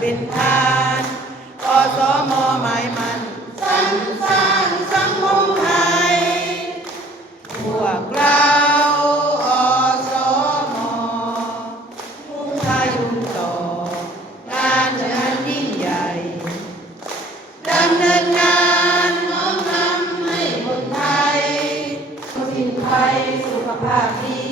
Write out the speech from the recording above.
เป็นทานอสม.หมายมั่นสรรสร้างสังคมไทยพวกเราอสม.มุ่งพายุต่องานงานยิ่งใหญ่ดำเนินงานน้อมนำให้คนไทยสุขภาพดี